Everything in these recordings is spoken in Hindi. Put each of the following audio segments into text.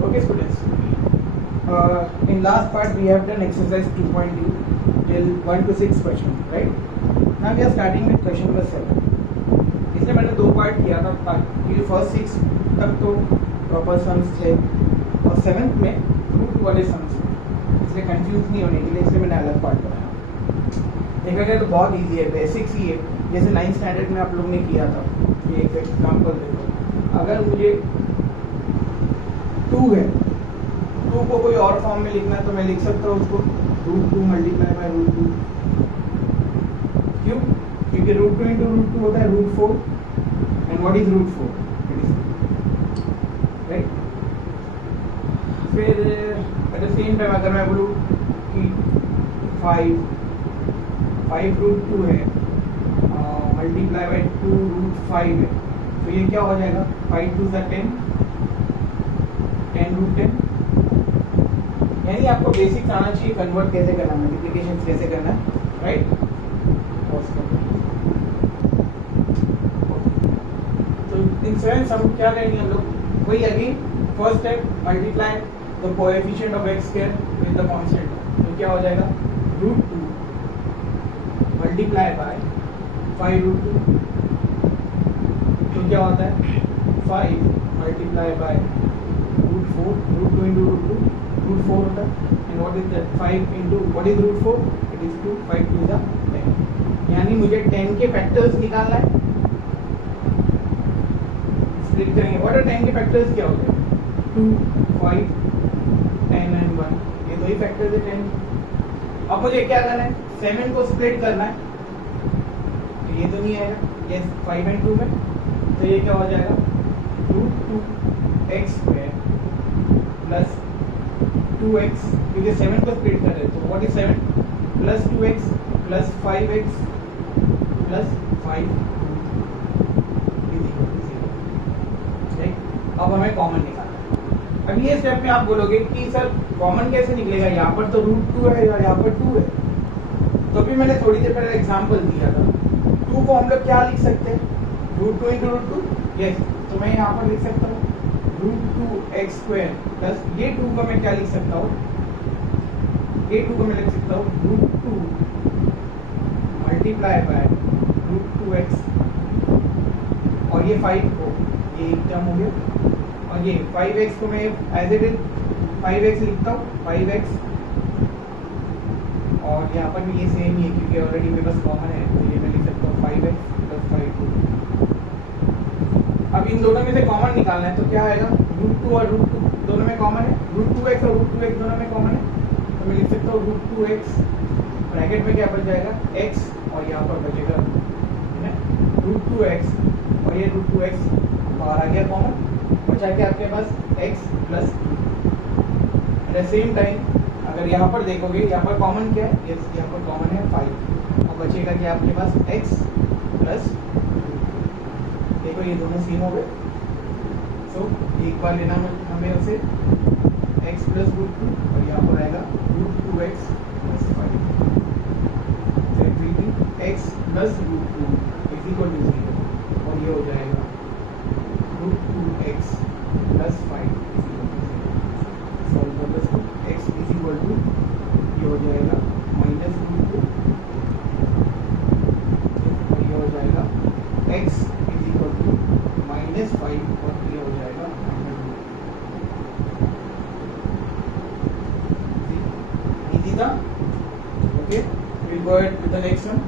Okay, students. In last part we have done exercise 2.2 till 1 to 6 question, right? Now we are starting with question number 7. इसलिए मैंने दो पार्ट किया था ताकि फर्स्ट 6 तक तो प्रॉपर सम्स थे और 7th में रूट वाले सम्स थे, इसलिए कंफ्यूज नहीं होने के लिए इसलिए मैंने अलग पार्ट बनाया। देखा जाए तो बहुत इजी है, बेसिक्स ही है, जैसे 9th स्टैंडर्ड में आप लोगों ने किया था। ये एक एग्जाम्पल देखो, अगर मुझे 2 है, 2 को कोई और फॉर्म में लिखना है तो मैं लिख सकता हूँ उसको √2 मल्टीप्लाई बाय √2। क्यों? क्योंकि √2 इंटू √2 होता है √4 एंड व्हाट इज √4, राइट। फिर एट द सेम टाइम अगर मैं बोलूँ कि 5 √2 है मल्टीप्लाई बाय 2 √5 है, तो ये क्या हो जाएगा? 5 2 = 10, 10 √10। यानी आपको बेसिक्स आना चाहिए, कन्वर्ट कैसे करना है, मल्टीप्लिकेशन कैसे करना है, राइट। तो इन 7 सम क्या करेंगे हम लोग? वही again first step, multiply the coefficient of x square with the constant, तो क्या हो जाएगा? √2 मल्टीप्लाई बाय 5 √2, तो क्या होता है? 5 मल्टीप्लाई बाय √4, √2 इंटू √2 √4 होता है। And what is that? 5 into what is √4? It is 2, 5 2 = 10। यानी मुझे 10 के फैक्टर्स निकालना है, स्प्लिट करेंगे। व्हाट आर 10 के फैक्टर्स? क्या होते हैं? 2 5 10 एंड 1, ये दो ही फैक्टर्स है 10। अब मुझे क्या करना है? 7 को स्प्लिट करना है, तो ये तो नहीं आएगा, ये 5 एंड 2 में, तो ये क्या हो जाएगा? √2x स्क्वायर प्लस 2x, क्योंकि 7 को स्प्लिट कर रहे हैं, तो what is 7 plus 2x plus 5x plus 5 अब हमें कॉमन निकालना है। अब ये स्टेप में आप बोलोगे कि सर कॉमन कैसे निकलेगा, यहाँ पर तो √2 है और यहाँ पर 2 है। तो अभी मैंने थोड़ी देर पहले एग्जांपल दिया था, 2 को हम लोग क्या लिख सकते हैं? √2 इंटू √2, यस। तो मैं यहाँ पर लिख सकता हूँ √2x स्क्वायर प्लस ये 2 को मैं क्या लिख सकता हूँ? ये 2 को मैं लिख सकता हूँ √2 मल्टीप्लाई बाय √2x, और ये 5 को ये एक टर्म हो गया, और ये 5x को मैं एज इट इज 5x लिखता हूँ 5x, और यहाँ पर भी ये सेम ही है क्योंकि ऑलरेडी मेरे पास कॉमन है, तो ये मैं लिख सकता हूँ 5x प्लस 5 अब इन दोनों में से कॉमन निकालना है, तो क्या आएगा? √2 और √2 दोनों में कॉमन है, √2x और √2x दोनों में कॉमन है, तो मैं लिख सकता हूँ √2x, ब्रैकेट में क्या बच जाएगा? x, और यहाँ पर बचेगा √2x, और ये √2x बाहर आ गया कॉमन, बचा के आपके पास x plus 2। At the same time अगर यहाँ पर देखोगे, यहाँ पर कॉमन क्या है? यस, यहाँ पर कॉमन है 5, और बचेगा कि आपके पास x प्लस 2। देखो ये दोनों सेम हो गए, सो एक बार लेना हमें उसे x प्लस √2, और यहाँ पर आएगा √2x plus 5। x plus √2 is equal to 0, और ये हो जाएगा √2x प्लस 5 सॉल्व कर दो। x इज इक्वल टू ये हो जाएगा -√2, और ये हो जाएगा x इज इक्वल टू -5, और ये हो जाएगा इजी था। Okay, we'll go ahead with the next one.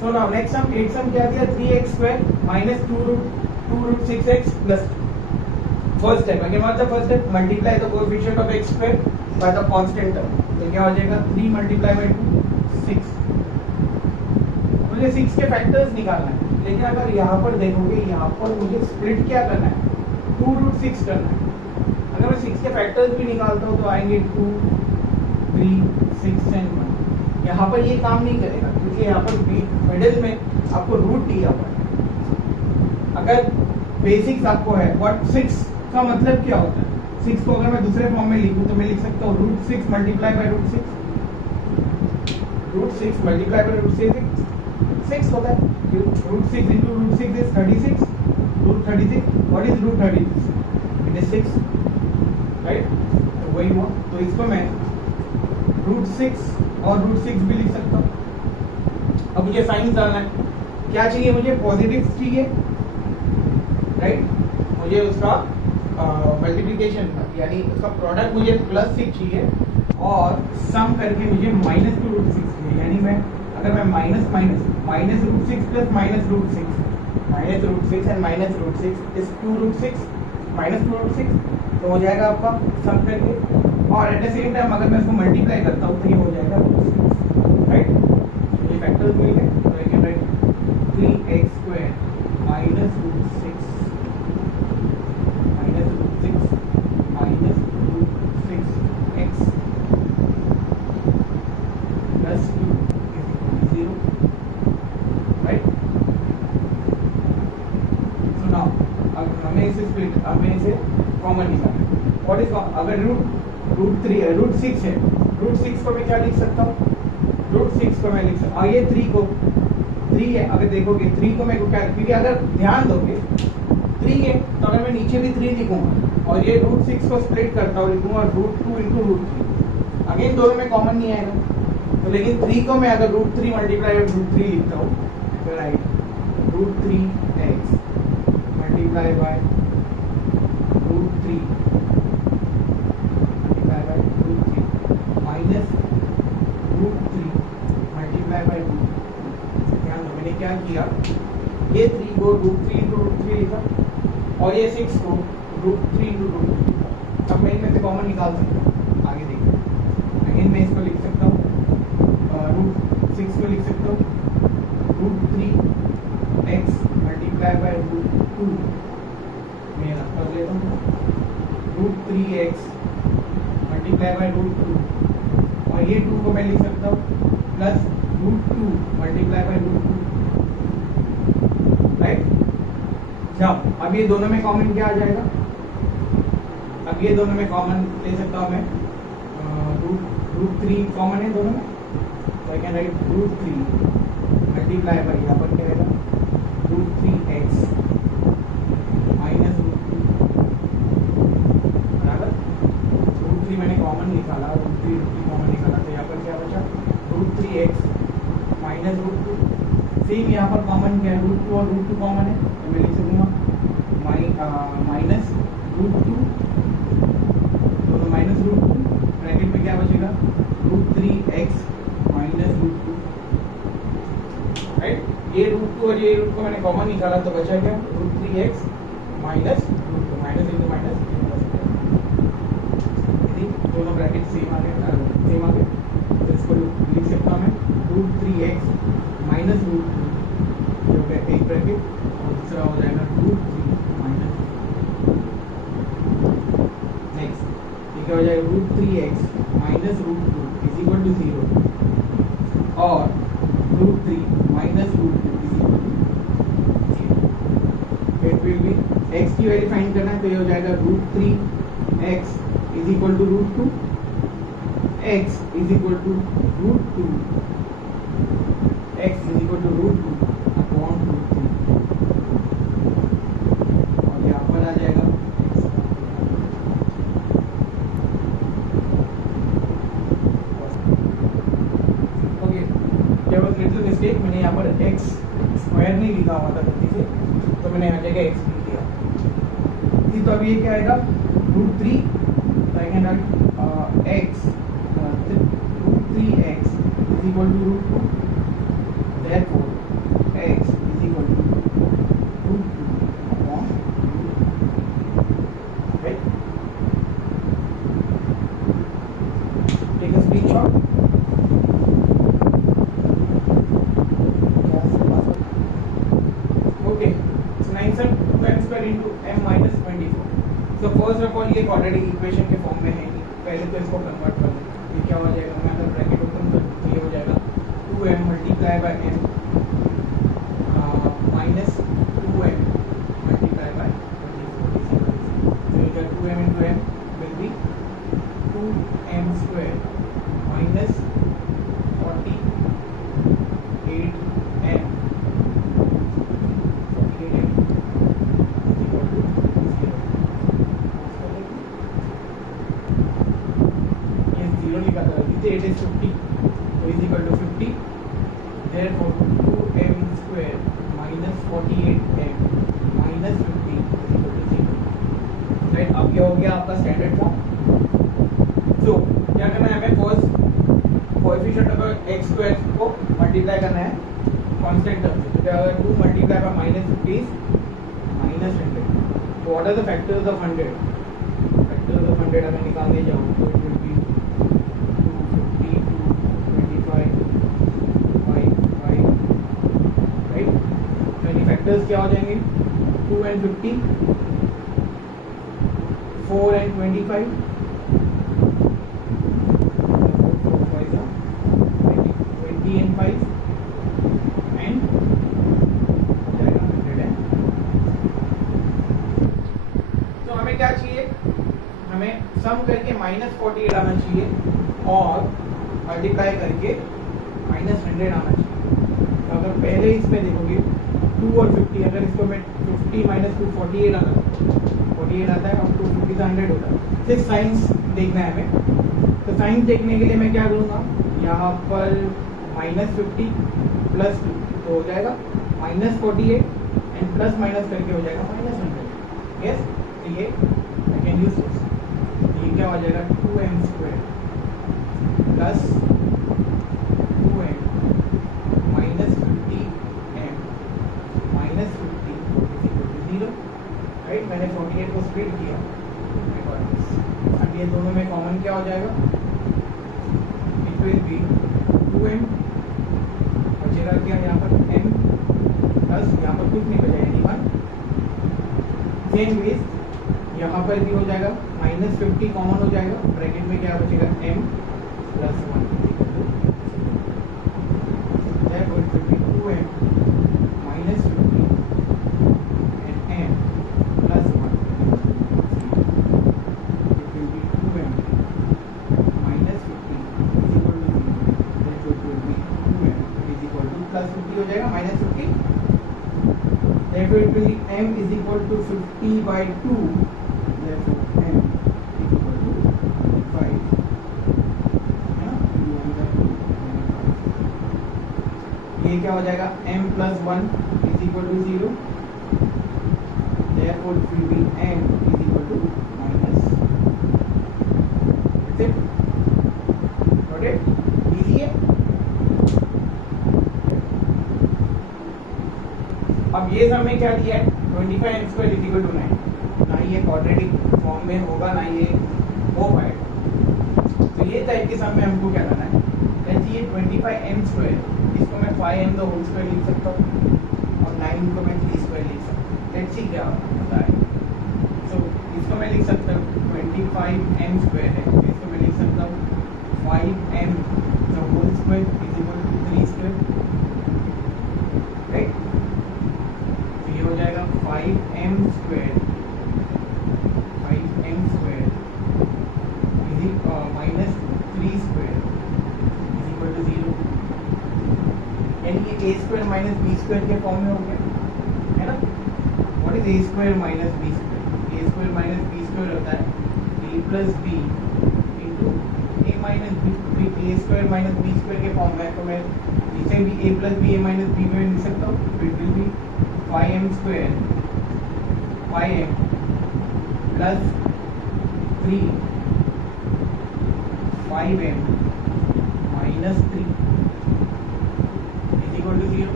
So now next sum, 8 sum क्या दिया? 3x square minus 2√6x plus 2। First step, again what the first step? Multiply the coefficient of x square by the constant term, तो क्या हो जाएगा? 3 मल्टीप्लाई बाय 2 6। मुझे 6 के फैक्टर्स निकालना है, लेकिन अगर यहाँ पर देखोगे, यहाँ पर मुझे स्प्लिट क्या करना है? 2√6 करना है। अगर मैं 6 के फैक्टर्स भी निकालता हूँ तो आएंगे 2 3 6 एंड 1। यहाँ पर ये काम नहीं करेगा क्योंकि यहाँ पर मिडिल में आपको रूट दिया हुआ है। अगर बेसिक्स आपको है व्हाट 6 का मतलब क्या होता है, 6 को अगर मैं दूसरे फॉर्म में लिखूं तो मैं लिख सकता हूँ √6 मल्टीप्लाई बाय √6, √6 मल्टीप्लाई बाय √6 6 होता है, √6 into √6 is 36, root 36. What is root 36? It is 6, right? तो वही हुआ. तो इसको मैं रूट 6 और रूट 6 भी लिख सकता हूँ. अब मुझे साइंस डालना है. क्या चाहिए मुझे? पॉजिटिव चाहिए, राइट? मुझे उसका मल्टीप्लिकेशन यानी उसका प्रोडक्ट मुझे +6 चाहिए और सम करके मुझे -2 रूट 6 चाहिए. यानी मैं अगर मैं minus root 6 plus minus root 6 and minus root 6 is 2 root 6 minus 2 root 6, तो हो जाएगा आपका सम करके. और एट द सेम टाइम अगर मैं इसको मल्टीप्लाई करता हूँ तो ये हो जाएगा रूट 6, राइट? ये फैक्टर्स मिल गए. तो I can write 3x² minus root 6 minus root 6 minus root 6x plus 2 is equal to 0, right? So now अब हमें इसे कॉमन निकालना है. व्हाट इज अगर रूट 6 है, रूट 6 को मैं क्या लिख सकता हूँ? रूट 6 को मैं लिख सकता हूँ, ये 3 है. अगर देखोगे 3 को मैं क्या, क्योंकि अगर ध्यान दोगे 3 है तो अगर मैं नीचे भी 3 लिखूंगा और ये रूट 6 को स्प्लिट करता हूँ, लिखूंगा रूट 2 इंटू रूट 3. अगेन दोनों में कॉमन नहीं आएगा. तो लेकिन 3 को मैं अगर रूट 3 मल्टीप्लाई रूट 3 लिखता हूँ तो write root 3x multiply by root 3 multiply by root 3 minus root 3 multiply by root. ध्यान दो मैंने क्या किया, ये 3 को रूट 3 इंटू रूट 3 लिखा और ये 6 को रूट 3 इंटू रूट 3. अब मैं इनमें से कॉमन निकाल सकता हूँ. आगे देखिए अगेन मैं इसको लिख सकता हूँ, रूट 6 को लिख सकता हूँ root 3x multiply by root 2. मैं रख कर लेता हूँ root 3x multiply by root 2 और ये 2 को मैं लिख सकता हूँ plus root 2 multiply by root 2, right? जाओ अब ये दोनों में कॉमन क्या आ जाएगा? अब ये दोनों में कॉमन ले सकता हूँ मैं, रूट 3 कॉमन है दोनों में, तो I can write root 3 multiply by यहाँ पर क्या रहेगा रूट 3x माइनस रूट 2, बराबर. रूट 3 मैंने कॉमन निकाला, रूट 3 कॉमन निकाला, तो यहाँ पर क्या बचा root 3x minus root 2. Same यहाँ पर कॉमन क्या है, रूट 2 और रूट 2 कॉमन है, तो मैं लिख सकूँगा माइनस रूट 2, दोनों माइनस रूट 2, ब्रैकेट में क्या बचेगा root 3x minus root 2, right? ये रूट 2 और ये रूट को मैंने कॉमन निकाला तो बचा क्या root 3x minus root 2, minus into minus दोनों ब्रैकेट सेम आ गए. तो इसको लिख सकता हूँ मैं रूट 3x माइनस रूट 2 जो है एक ब्रैकेट और दूसरा हो जाएगा रूट 3 माइनस. नेक्स्ट ये क्या हो जाएगा root 3x minus root 2 is equal to 0 और root 3 minus root 2 is equal to 0. It will be x की वैल्यू फाइंड करना है तो ये हो जाएगा root 3x is equal to root 2, x is equal to root 2, x is equal to root 2 upon root 3 और यहाँ पर आ जाएगा ओके. क्या वाज लिटिल मिस्टेक, मैंने यहाँ पर x स्क्वायर नहीं लिखा हुआ था गलती से, तो मैंने यहाँ जगह x लिख दिया. तो अब ये क्या आएगा root 3 second x root 3x is equal to root 2, therefore x is equal to root 2 upon right? Take a screenshot. Okay, so 9 sum 2m square into m minus 24. So first of all ये quadratic equation के फॉर्म में है नहीं, पहले तो इसको कन्वर्ट कर दें. ये क्या हो जाएगा, मैं अगर ब्रैकेट ओपन कर तो ये हो जाएगा 2m multiply by m minus 2m multiply by 24. So you get 2m into m will be 2m square minus 48m it is 50, so is equal to 50. Therefore 2m square minus 48m minus 50 is equal to 0. Right, अब ये हो गया आपका स्टैंडर्ड फॉर्म. सो क्या करना है हमें, first coefficient of x square को मल्टीप्लाई करना है कांस्टेंट टर्म से. तो क्या होगा, 2 multiply by minus 50 is minus 100. तो what are the factors of 100? Factors of 100 अगर निकालने जाओ तो इट विल बी 250 25 5 5. राइट, तो इन फैक्टर्स क्या हो जाएंगे, 2 and 50, 4 and 25, 20 and 5 and 100. तो हमें क्या चाहिए, हमें सम करके -48 आना चाहिए और मल्टीप्लाई करके -100 आना चाहिए. तो अगर पहले इसमें देखोगे 2 और 50, अगर इसको मैं 50 - 2 48 आता है, 48 आता है और 250 से 100 होता है. सिर्फ साइंस देखना है हमें. तो साइंस देखने के लिए मैं क्या करूँगा, यहाँ पर -50 प्लस 2 तो हो जाएगा -48 एंड प्लस माइनस करके हो जाएगा -100. यस, तो ये आई कैन यूज दिस. ये क्या हो जाएगा, 2m square plus 2m minus 50m minus 50 is equal to 0. Right, मैंने 48 को स्प्लिट किया. अब ये दोनों में कॉमन क्या हो जाएगा, इट विल बी 2m बचेगा क्या यहाँ पर m प्लस यहाँ पर कुछ नहीं बचेगा यानी 1. सेम वे यहाँ पर भी हो जाएगा, -50 कॉमन हो जाएगा, ब्रैकेट में क्या बचेगा m plus 1. therefore it will be 2m minus 50 and m plus 1. it will be 2m minus 50 is equal to 0. therefore it will be 2m is equal to plus 50 हो जाएगा -50. therefore it will be m is equal to 50 by 2. therefore m is equal to 5. ये क्या हो जाएगा, m plus 1 is equal to 0. therefore it will be m is equal to minus. That's it. Got it? Easy है. अब ये सब में क्या दिया है, 25m square is equal to 9. ना ये क्वाड्रेटिक फॉर्म में होगा ना ये हो पाएगा. तो ये टाइप के सम में हमको क्या करना है, ये 25m स्क्वायर, इसको मैं 5m द होल स्क्वायर लिख सकता हूँ और 9 को मैं 3 स्क्वायर लिख सकता हूँ. लेट्स सी क्या होता है. सो इसको मैं लिख सकता हूँ 25m स्क्वायर है, इसको मैं लिख सकता हूँ 5m the whole square is equal to 3 square. Right, तो ये हो जाएगा 5m square minus 3 square is equal to 0. यानी ये a square minus b square के फॉर्म में हो गया है ना. What is a square minus b square? a square minus b square होता है a plus b into a minus b. a square minus b square के फॉर्म में, तो मैं इसे भी a plus b a minus b में लिख सकता हूँ. It will B 5m square 5m plus 3 5m minus 3 is equal to 0.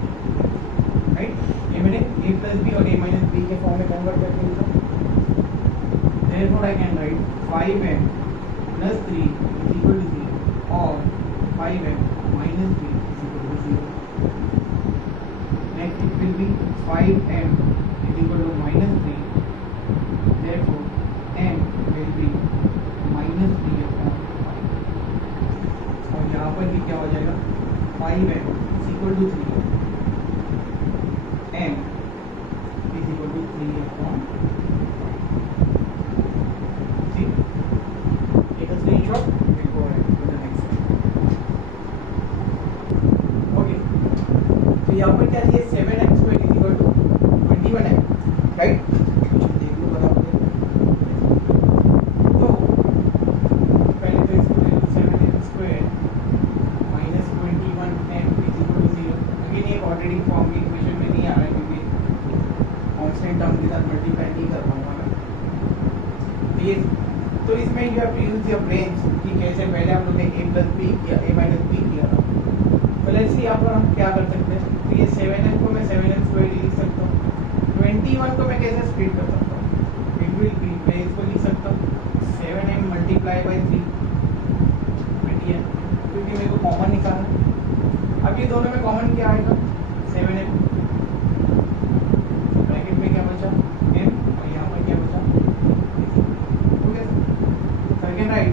Right, ये मैंने a plus b और a minus b के फॉर्म में कन्वर्ट करके लिखा. therefore I can write 5m plus 3 is equal to 0 और 5m minus 3 is equal to 0. next it will be 5m is equal to minus 3. therefore m will be minus 3 upon 5. और यहाँ पर भी क्या हो जाएगा, 5m is equal to 3, m is equal to 3 upon 5. See, take a screenshot. We'll go ahead to the next slide. Okay, तो यहाँ पर क्या चाहिए, 7m square is equal to 21m. Right, देख लो बराबर. तो पहले तो इसको 7m square ये तो इसमें you have to use your brains कि कैसे पहले हम लोग ने a प्लस बी या a माइनस बी किया था। तो लेट्स सी यहाँ पर हम क्या कर सकते हैं। तो ये 7n को मैं 7n स्क्वायर लिख सकता हूँ। 21 को मैं कैसे स्प्लिट कर सकता हूँ, इट विल बी, मैं इसको लिख सकता हूँ 7m मल्टीप्लाई बाई 3 क्योंकि मेरे को कॉमन निकालना है। अब ये दोनों में कॉमन क्या आएगा 7m, ब्रैकेट में क्या बचा m और यहाँ पर क्या बचा, okay sir can write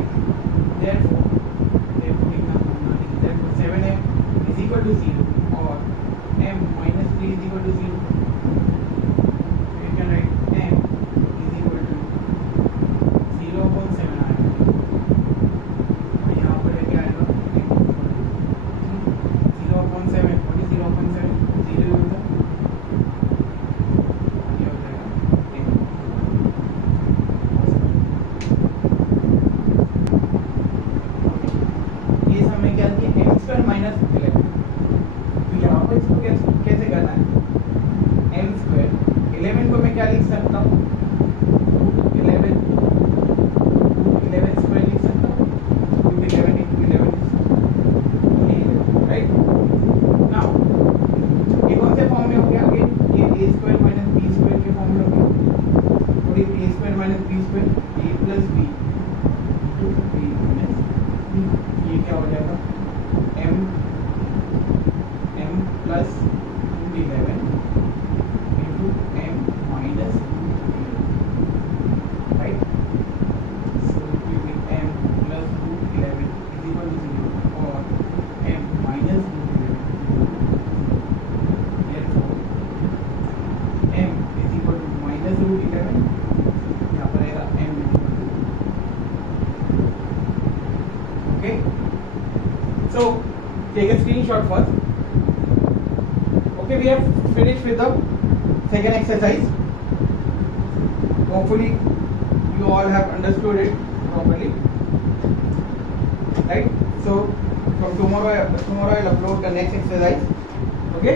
therefore 7m is equal to 0 और m minus 3 is equal to 0. You can write m is equal to 0.7 आएगा और यहाँ पर क्या आएगा 0.7. what is 0.7? 0 होता है, ये हो जाएगा m. ये सब में क्या दिया m स्क्वायर माइनस 11. तो यहाँ पर इसको कैसे करना है, m स्क्वायर 11 को मैं क्या लिख सकता हूँ 11 स्क्वायर लिख सकता हूँ क्योंकि 11 into 11 राइट। नाउ ये कौन से फॉर्म में हो गया, ये a square minus b square के फॉर्म में हो गया। और ये a square minus b square a plus b टू b माइनस b, ये क्या हो जाएगा m plus 11 into m minus 11, right? So it will be m plus 11 is equal to 0 or m minus 11. Therefore m is equal to minus 11. यहाँ पर आएगा m is equal to, okay? So take a screenshot first. Okay, we have finished with the second exercise. Hopefully you all have understood it properly, right? So from tomorrow I'll upload the next exercise. Okay,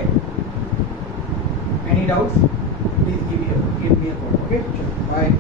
any doubts please give me a call. Okay, bye.